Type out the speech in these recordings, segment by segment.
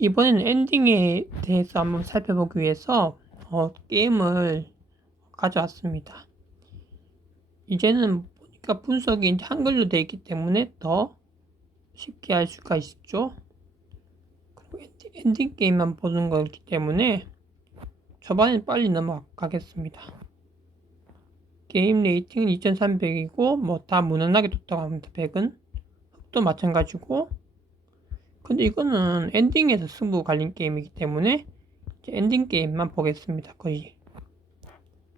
이번에는 엔딩에 대해서 한번 살펴보기 위해서 어, 게임을 가져왔습니다. 이제는 보니까 분석이 이제 한글로 되어 있기 때문에 더 쉽게 할 수가 있죠. 그리고 엔딩, 게임만 보는 거기 때문에 초반에 빨리 넘어가겠습니다. 게임 레이팅은 2300이고 뭐 다 무난하게 좋다고 합니다. 100은 흑도 마찬가지고 근데 이거는 엔딩에서 승부 갈린 게임이기 때문에 엔딩 게임만 보겠습니다. 거의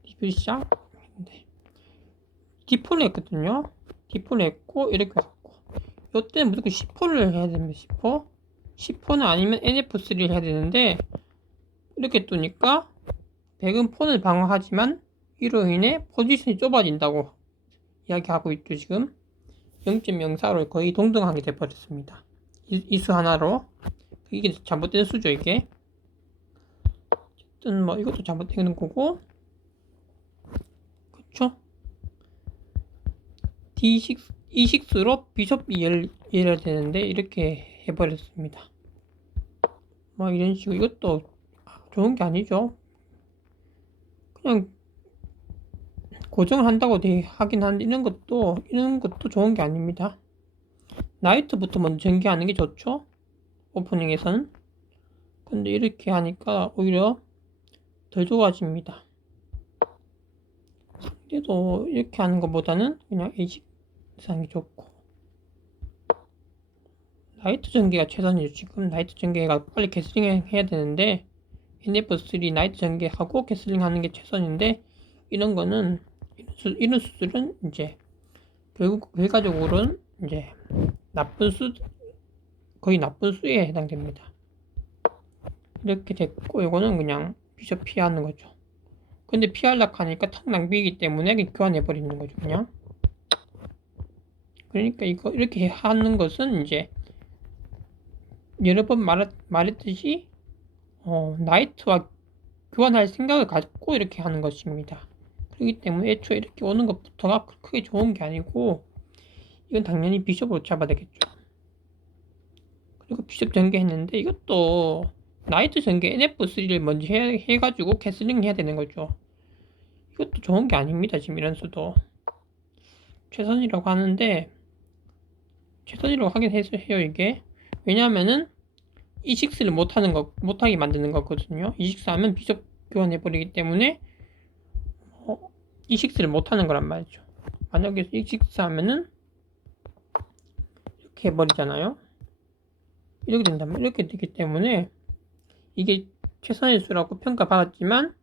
리뷰 시작 네. 디폴을 했거든요. 디폴을 했고 이렇게 왔고 이때는 무조건 10호를 해야 됩니다. 10호 10호는 아니면 NF3를 해야 되는데 이렇게 뜨니까 100은 폰을 방어하지만 이로 인해 포지션이 좁아진다고 이야기하고 있죠 지금 0.04로 거의 동등하게 돼버렸습니다 이수 하나로? 이게 잘못된 수죠 이게? 어쨌든 뭐 이것도 잘못된 거고. 그쵸? D6 E6로 비숍이 열, 열어야 되는데 이렇게 해버렸습니다. 뭐 이런 식으로 이것도 좋은 게 아니죠. 그냥 고정을 한다고 돼 하긴 한데 이런 것도 이런 것도 좋은 게 아닙니다. 나이트부터 먼저 전개하는 게 좋죠. 오프닝에서는. 근데 이렇게 하니까 오히려 덜 좋아집니다. 상대도 이렇게 하는 것보다는 그냥 에이식 상이 좋고 나이트 전개가 최선이죠. 지금 나이트 전개가 빨리 캐슬링 해야 되는데 NF3 나이트 전개하고 캐슬링 하는 게 최선인데 이런 거는 이런 수들은 이제 결국 결과적으로는 이제 나쁜 수 거의 나쁜 수에 해당됩니다. 이렇게 됐고 이거는 그냥 비숍 피하는 거죠. 근데 피하려고 하니까 턱 낭비이기 때문에 교환해 버리는 거죠 그냥. 그러니까 이거 이렇게 하는 것은 이제 여러 번 말했, 말했듯이 어, 나이트와 교환할 생각을 가지고 이렇게 하는 것입니다. 그렇기 때문에 애초에 이렇게 오는 것부터가 크게 좋은 게 아니고 이건 당연히 비숍으로 잡아야 되겠죠. 그리고 비숍 전개했는데 이것도 나이트 전개 NF3를 먼저 해, 해가지고 캐슬링 해야 되는 거죠. 이것도 좋은 게 아닙니다. 지금 이런 수도. 최선이라고 하는데 최선이라고 하긴 해요 이게. 왜냐하면은 E6를 못하는 거, 못하게 만드는 거거든요. E6 하면 비숍 교환해버리기 때문에 E6를 못하는 거란 말이죠. 만약에 E6 하면은 이렇게 해버리잖아요. 이렇게 된다면 이렇게 되기 때문에 이게 최선의 수라고 평가받았지만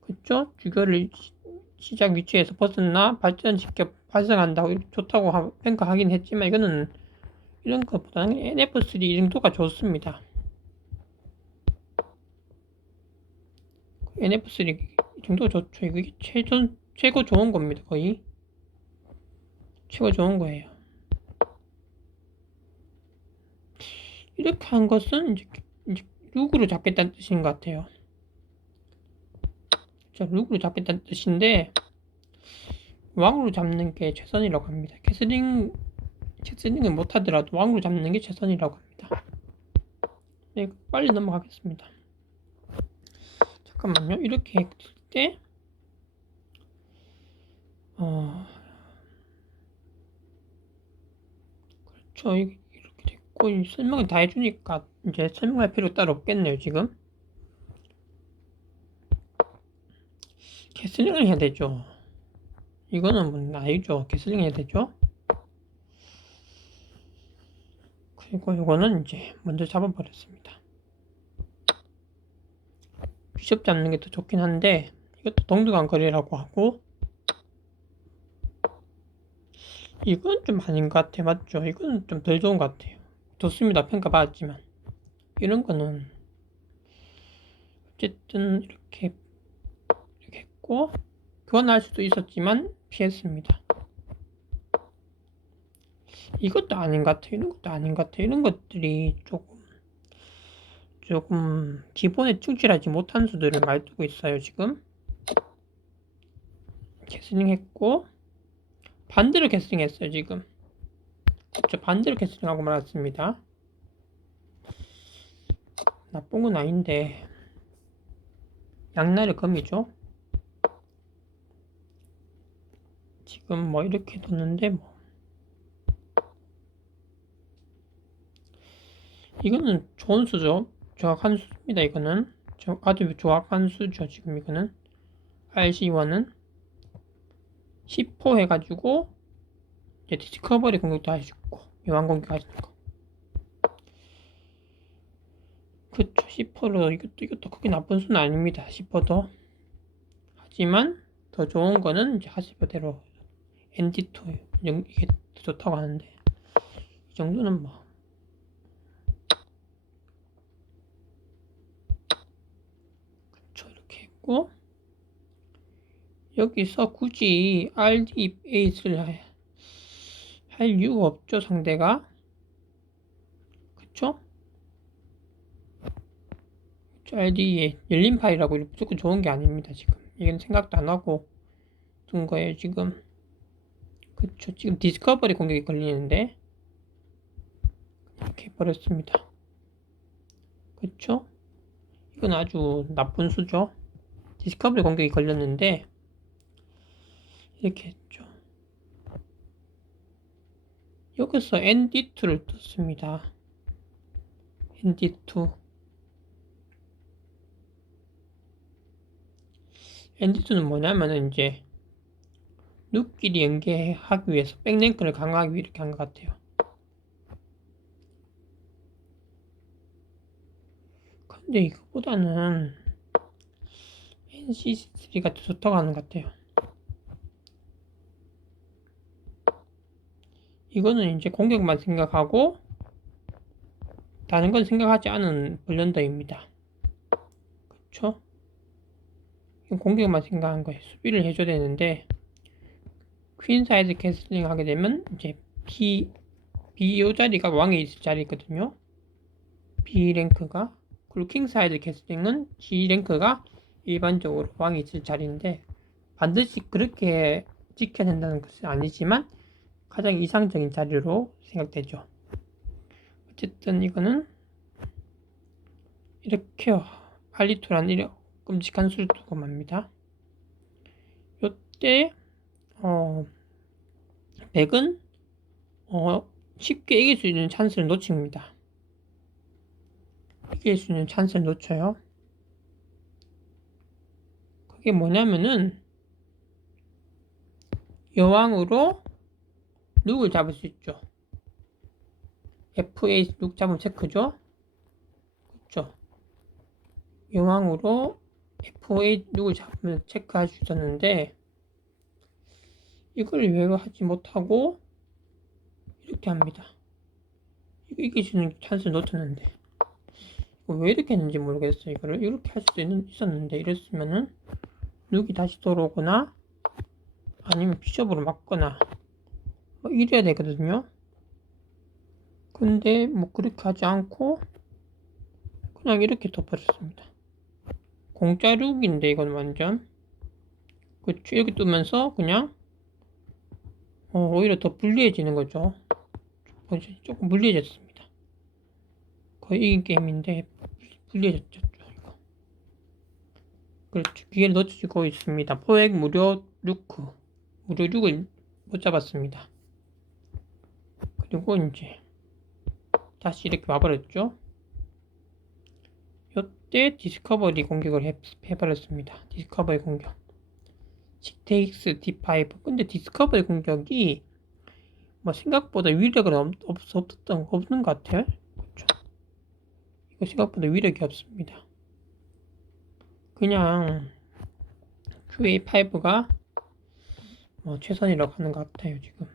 그쵸? 주교를 시작 위치에서 벗어나 발전시켜 발생한다고 좋다고 평가하긴 했지만 이거는 이런 것보다는 NF3 이 정도가 좋습니다. NF3 이 정도 좋죠. 이게 최저, 최고 좋은 겁니다. 거의. 최고 좋은 거예요. 이렇게 한 것은 이제, 이제 룩으로 잡겠다는 뜻인 것 같아요. 자, 룩으로 잡겠다는 뜻인데, 왕으로 잡는 게 최선이라고 합니다. 캐슬링, 캐슬링을 못하더라도 왕으로 잡는 게 최선이라고 합니다. 네, 빨리 넘어가겠습니다. 잠깐만요. 이렇게 했을 때, 어, 그렇죠. 이렇게 됐고, 설명을 다 해주니까 이제 설명할 필요 따로 없겠네요, 지금. 캐슬링을 해야 되죠. 이거는 뭐 아니죠. 캐슬링 해야 되죠. 그리고 이거는 이제 먼저 잡아버렸습니다. 비숍 잡는 게 더 좋긴 한데 이것도 동등한 거리라고 하고 이건 좀 아닌 것 같아 맞죠? 이건 좀 덜 좋은 것 같아요 좋습니다. 평가받았지만. 이런 거는 어쨌든 이렇게 이렇게 했고 교환할 수도 있었지만 피했습니다. 이것도 아닌 것 같아요. 이런 것도 아닌 것 같아요. 이런 것들이 조금 조금 기본에 충실하지 못한 수들을 많이 두고 있어요 지금. 캐슬링 했고 반대로 캐슬링 했어요 지금 그렇죠 반대로 캐슬링하고 말았습니다 나쁜 건 아닌데 양날의 검이죠. 지금 뭐 이렇게 뒀는데 뭐 이거는 좋은 수죠. 정확한 수입니다. 이거는 저- 아주 정확한 수죠. 지금 이거는 RC1은 10호 해가지고 이제 디스커버리 공격도 할 수 있고 요한 공격 하시는 거. 그쵸 10호로 이것도 이것도 크게 나쁜 수는 아닙니다. 10호도 하지만 더 좋은 거는 이제 하시대로 ND2 이게 더 좋다고 하는데 이 정도는 뭐 그쵸 이렇게 했고 여기서 굳이 RD8을 할 이유가 없죠 상대가. 그쵸? RD에 열린 파일이라고 무조건 좋은 게 아닙니다 지금. 이건 생각도 안 하고 둔 거예요 지금. 그쵸? 지금 디스커버리 공격이 걸리는데 이렇게 해버렸습니다. 그쵸? 이건 아주 나쁜 수죠. 디스커버리 공격이 걸렸는데 이렇게 했죠 여기서 ND2를 떴습니다 ND2 ND2는 뭐냐면은 이제 눕끼리 연계하기 위해서 백랭크를 강화하기 위해 이렇게 한 것 같아요. 근데 이거보다는 NC3가 더 좋다고 하는 것 같아요. 이거는 이제 공격만 생각하고 다른 건 생각하지 않은 블렌더입니다. 그쵸? 공격만 생각한 거예요. 수비를 해줘야 되는데 퀸 사이드 캐슬링 하게 되면 이제 B B 요 자리가 왕에 있을 자리거든요. B 랭크가 그리고 킹 사이드 캐슬링은 G 랭크가 일반적으로 왕에 있을 자리인데 반드시 그렇게 지켜야 된다는 것은 아니지만 가장 이상적인 자리로 생각되죠. 어쨌든 이거는 이렇게요. 알리토란 이런 끔찍한 수를 두고 맙니다. 요때 어, 백은 어, 쉽게 이길 수 있는 찬스를 놓칩니다. 이길 수 있는 찬스를 놓쳐요. 그게 뭐냐면은 여왕으로 룩을 잡을 수 있죠. F8 룩 잡으면 체크죠. 그렇죠. 여왕으로 F8 룩을 잡으면 체크할 수 있었는데 이걸 왜 하지 못하고 이렇게 합니다. 이거 이길 수 있는 찬스를 놓쳤는데 이거 왜 이렇게 했는지 모르겠어요. 이거를 이렇게 할 수도 있는, 있었는데 이랬으면은 룩이 다시 돌아오거나 아니면 비숍으로 막거나 뭐 이래야 되거든요. 근데 뭐 그렇게 하지 않고 그냥 이렇게 덮어줬습니다. 공짜 룩인데 이건 완전 그쵸 이렇게 뜨면서 그냥 어, 오히려 더 불리해지는 거죠. 조금 불리해졌습니다. 거의 이긴 게임인데 불리해졌죠. 이거. 그렇죠. 기회를 놓치고 있습니다. 포획 무료 루크 무료 룩을 못 잡았습니다. 이제 다시 이렇게 와버렸죠. 요때 디스커버리 공격을 해, 해버렸습니다. 디스커버리 공격. 식테익스 D5 근데 디스커버리 공격이 뭐 생각보다 위력은 없, 없, 없었던 없는 것 같아요 그렇죠 이거 생각보다 위력이 없습니다 그냥 QA5가 뭐 최선이라고 하는 것 같아요 지금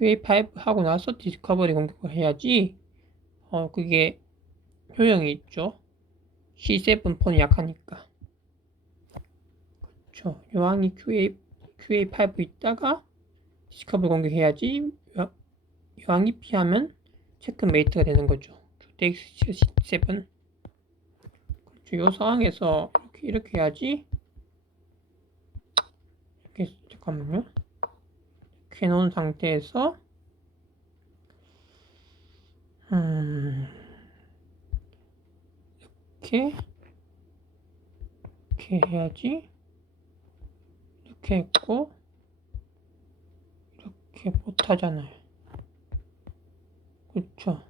QA5 하고 나서 디스커버리 공격을 해야지 어 그게 효용이 있죠 C7 폰이 약하니까 그렇죠. 여왕이 QA, QA5 있다가 디스커버 공격해야지 여, 여왕이 피하면 체크메이트가 되는 거죠. QTX7 그렇죠. 이 상황에서 이렇게 이렇게 해야지 이렇게 잠깐만요. 해놓은 상태에서 음 이렇게 이렇게 해야지. 이렇게 했고 이렇게 못하잖아요. 그쵸?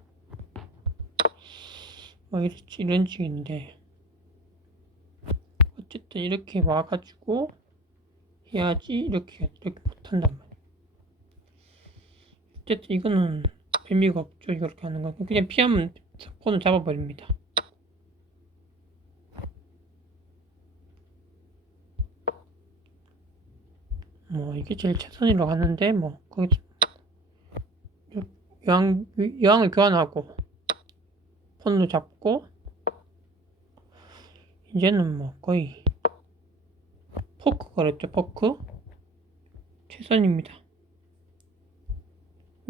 뭐 이렇지 이런 식인데. 어쨌든 이렇게 와가지고 해야지. 이렇게 이렇게 못한단 말이야 어쨌든 이거는 의미가 없죠. 이렇게 하는 건. 그냥 피하면 폰을 잡아버립니다. 뭐 이게 제일 최선이라고 하는데 뭐 거기 여왕 여왕을 교환하고 폰도 잡고 이제는 뭐 거의 포크 그랬죠 포크. 최선입니다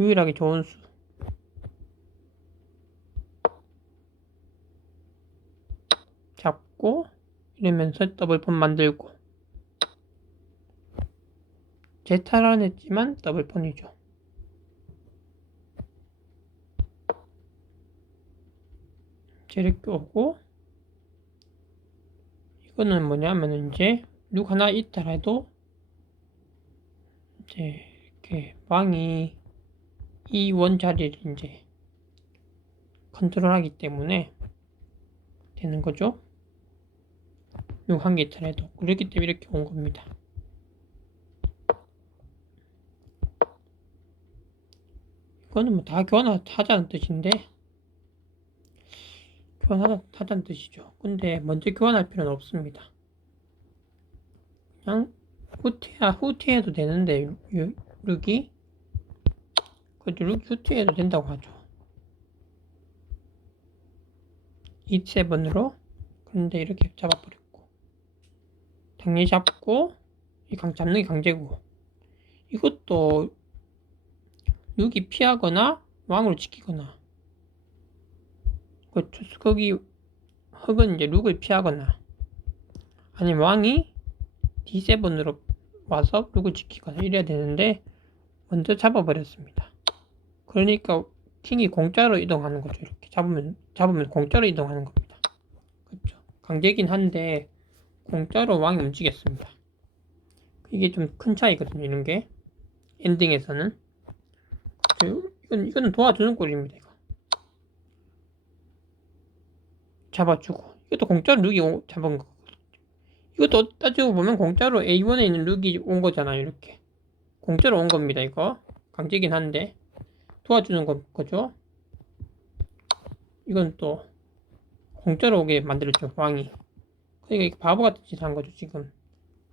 유일하게 좋은 수. 잡고 이러면서 더블폰 만들고. 제타란 했지만 더블폰이죠. 이렇게 오고. 이거는 뭐냐면 이제 룩 하나 있더라도 이제 이렇게 왕이 이 원 자리를 이제 컨트롤하기 때문에 되는 거죠. 룩한개 있더라도 그렇기 때문에 이렇게 온 겁니다. 이거는 뭐 다 교환하자는 뜻인데 교환하자는 뜻이죠. 근데 먼저 교환할 필요는 없습니다. 그냥 후퇴야 후퇴해도 되는데 유, 룩이 후퇴해도 된다고 하죠. 이7으로 그런데 이렇게 잡아버렸고 당연히 잡고 이 강 잡는 게 강제고 이것도 룩이 피하거나 왕으로 지키거나 그 거기 흑은 이제 룩을 피하거나 아니면 왕이 D7으로 와서 룩을 지키거나 이래야 되는데 먼저 잡아버렸습니다. 그러니까 킹이 공짜로 이동하는 거죠. 이렇게 잡으면 잡으면 공짜로 이동하는 겁니다. 그렇죠. 강제긴 한데 공짜로 왕이 움직였습니다. 이게 좀 큰 차이거든요. 이런 게 엔딩에서는 이건 이거는 도와주는 꼴입니다. 이거 잡아주고 이것도 공짜로 룩이 잡은 거. 이것도 따지고 보면 공짜로 A1에 있는 룩이 온 거잖아요. 이렇게 공짜로 온 겁니다. 이거 강제긴 한데 도와주는 거, 거죠. 이건 또 공짜로 오게 만들었죠. 왕이. 그러니까 바보 같은 짓을 한 거죠. 지금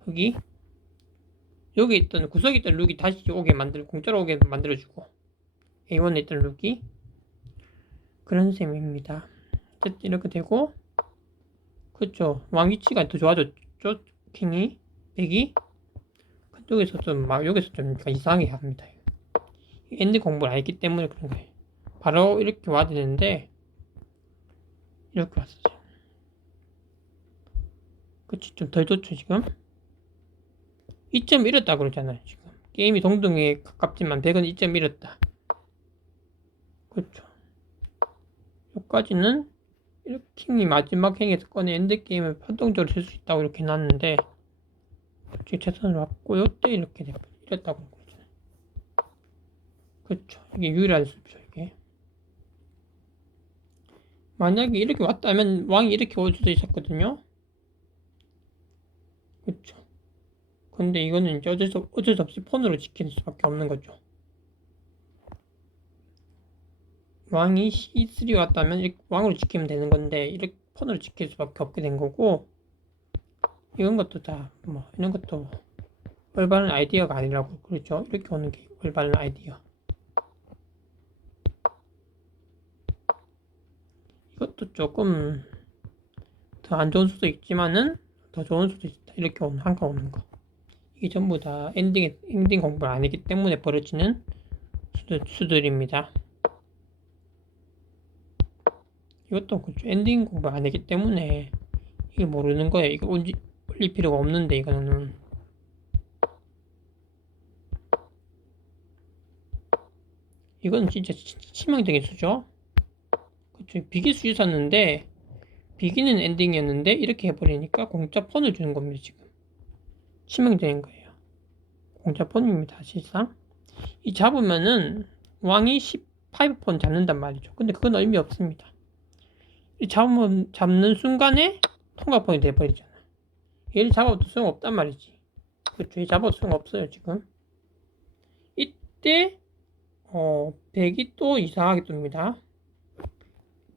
흑이 여기 있던 구석에 있던 룩이 다시 오게 만들 공짜로 오게 만들어주고 A1에 있던 룩이 그런 셈입니다. 이렇게 되고 그렇죠. 왕 위치가 더 좋아졌죠. 킹이 백이 여기서 좀막 여기서 좀 이상하게 합니다. 엔드 공부를 알기 때문에 그런 거예요. 바로 이렇게 와야 되는데 이렇게 왔어요. 그치? 좀 덜 좋죠 지금? 2점 잃었다 그러잖아요 지금. 게임이 동등에 가깝지만 100은 2점 잃었다. 그렇죠. 여기까지는 이렇게 킹이 마지막 행에서 꺼내 엔드게임을 판동적으로 쓸 수 있다고 이렇게 놨는데 갑자기 최선을 왔고 요때 이렇게 됐 이랬다고 그렇죠 이게 유일한 수죠 이게. 만약에 이렇게 왔다면 왕이 이렇게 올 수도 있었거든요. 그렇죠 근데 이거는 이제 어쩔 수, 어쩔 수 없이 폰으로 지킬 수밖에 없는 거죠. 왕이 C3 왔다면 왕으로 지키면 되는 건데 이렇게 폰으로 지킬 수밖에 없게 된 거고 이런 것도 다 뭐 이런 것도 올바른 아이디어가 아니라고 그렇죠. 이렇게 오는 게 올바른 아이디어 이것도 조금 더 안 좋은 수도 있지만은 더 좋은 수도 있다 이렇게 오는 한가 오는 거 이게 전부 다 엔딩 엔딩 공부를 안 했기 때문에 벌어지는 수들, 수들입니다. 이것도 그렇죠. 엔딩 공부 안 했기 때문에 이게 모르는 거예요. 이거 올리, 올릴 필요가 없는데 이거는 이건 진짜 치명적인 수죠. 그렇죠. 비기수 있었는데 비기는 엔딩이었는데 이렇게 해버리니까 공짜 폰을 주는 겁니다 지금. 치명적인 거예요. 공짜 폰입니다 사실상. 이 잡으면은 왕이 15폰 잡는단 말이죠. 근데 그건 의미 없습니다. 이 잡으면 잡는 순간에 통과폰이 돼버리잖아. 얘를 잡아도 소용 없단 말이지. 그렇죠. 얘 잡아도 소용 없어요 지금. 이때 어, 100이 또 이상하게 뜹니다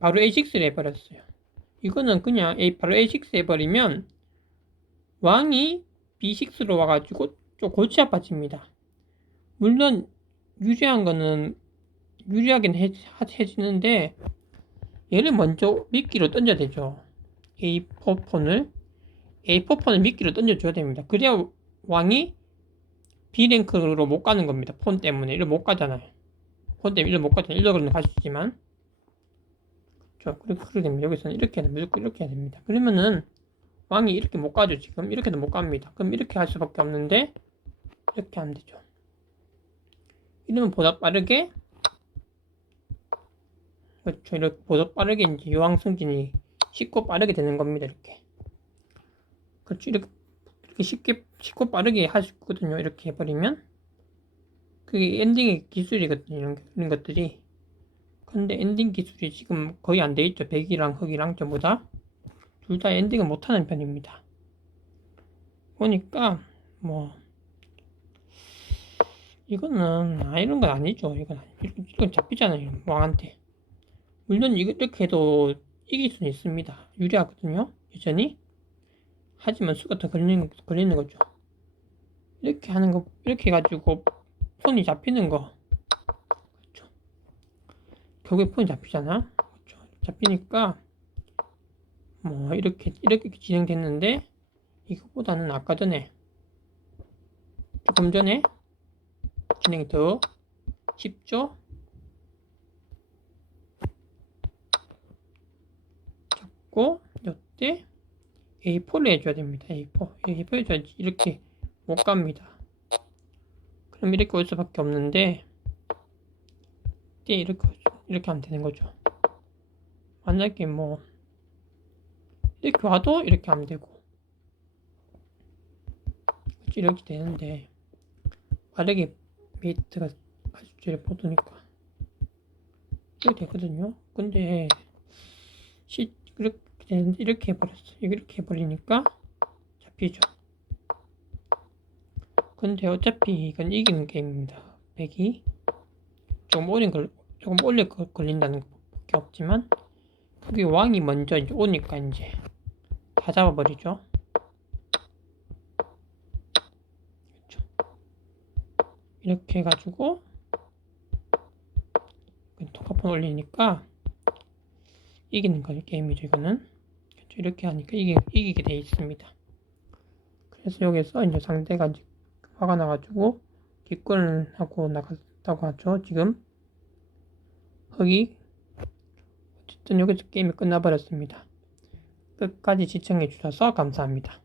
바로 A6를 해버렸어요 이거는 그냥 A, 바로 A6 해버리면 왕이 B6로 와가지고 좀 골치 아파집니다. 물론 유리한 거는 유리하긴 해, 해지는데 얘를 먼저 미끼로 던져야 되죠. A4 폰을 A4 폰을 미끼로 던져줘야 됩니다. 그래야 왕이 B랭크로 못 가는 겁니다. 폰 때문에 이를 못 가잖아요. 폰 때문에 이를 못 가잖아요. 일러그는 갈수 있지만 그렇죠. 그렇게, 그렇게 됩니다. 여기서는 이렇게 해야. 무조건 이렇게 해야 됩니다. 그러면은 왕이 이렇게 못 가죠. 지금 이렇게도 못 갑니다. 그럼 이렇게 할 수밖에 없는데 이렇게 안 되죠. 이러면 보다 빠르게 그렇죠. 이렇게 보다 빠르게 이제 여왕 승진이 쉽고 빠르게 되는 겁니다. 이렇게 그렇죠. 이렇게, 이렇게 쉽게 쉽고 빠르게 할 수 있거든요. 이렇게 해버리면 그게 엔딩의 기술이거든요. 이런, 이런 것들이 근데 엔딩 기술이 지금 거의 안 돼 있죠. 백이랑 흑이랑 전부 다. 둘 다 엔딩을 못하는 편입니다. 보니까, 뭐, 이거는, 아, 이런 건 아니죠. 이건, 이건, 잡히잖아요. 왕한테. 물론 이렇게 해도 이길 수는 있습니다. 유리하거든요. 여전히. 하지만 수가 더 걸리는, 걸리는 거죠. 이렇게 하는 거, 이렇게 해가지고 폰이 잡히는 거. 결국에 폰이 잡히잖아. 잡히니까 뭐 이렇게 이렇게 진행됐는데 이것보다는 아까 전에 조금 전에 진행이 더 쉽죠. 잡고 이때 A4를 해줘야 됩니다. A4 A4 해줘야지 이렇게 못 갑니다. 그럼 이렇게 올 수밖에 없는데 때 이렇게 이렇게 하면 되는 거죠. 만약에 뭐 이렇게 와도 이렇게 하면 되고 이렇게 되는데 빠르게 메이트가 아주 제일 보드니까 이렇게 되거든요. 근데 시 이렇게 되는데 이렇게 해버렸어. 이렇게 해버리니까 잡히죠. 근데 어차피 이건 이기는 게임입니다. 100이 좀 오래 걸 조금 오래 걸린다는 것밖에 없지만 그게 왕이 먼저 오니까 이제 다 잡아버리죠. 그렇죠. 이렇게 해가지고 토카폰 올리니까 이기는 거 게임이죠 이거는 그렇죠. 이렇게 하니까 이기, 이기게 돼 있습니다. 그래서 여기서 이제 상대가 화가 나가지고 기권을 하고 나갔다고 하죠 지금 흑이 어쨌든 여기서 게임이 끝나버렸습니다. 끝까지 시청해 주셔서 감사합니다.